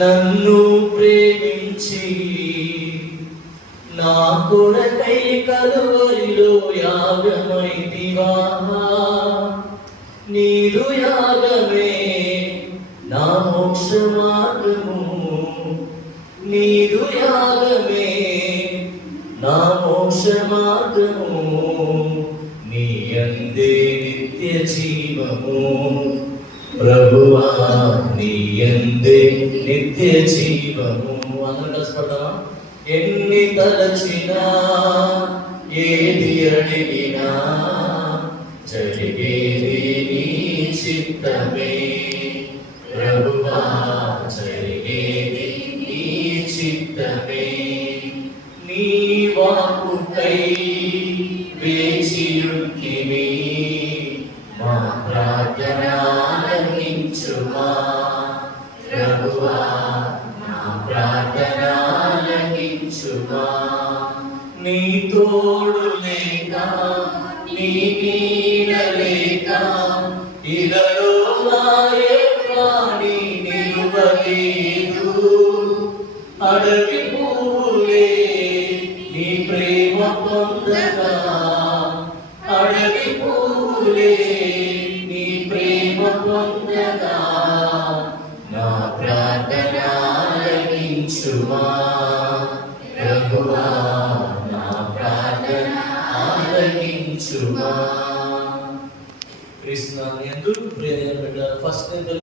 నన్ను ప్రేమించి నా కొరకై కలువరిలో యాగమైతివా, నీదు యాగమే నా మోక్ష మార్గము, నీదు యాగమే నా మోక్ష మార్గము, నీ అందే నిత్య జీవము ప్రభువా, నీ అందే నిత్య జీవము. అందరూ కష్టపడ్డామా? ఎన్ని తలచినా ఏది అడిగినా జరిగేది నీ చిత్తమే ప్రభువా, జరిగేది నీ చిత్తమే. నీ వాక్కుకై వేచియుంటిమి, మా ప్రార్థన ఆలకించుమా ప్రభువా, నా ప్రార్థన ఆలకించుమా. నీ తోడు లేక నీ నీడ లేక ఇలలో నాయే ప్రాణి నిలువలేదు, అడవి పువ్వులే నీ ప్రేమ పొందగా, అడవి పువ్వులే నీ ప్రేమ పొందగా, నా ప్రార్థన ఆలకించుమా ప్రభువా, నా ప్రార్థన ఆలకించుమా. కృష్ణ ఎందుకు ప్రేమ ఫస్ట్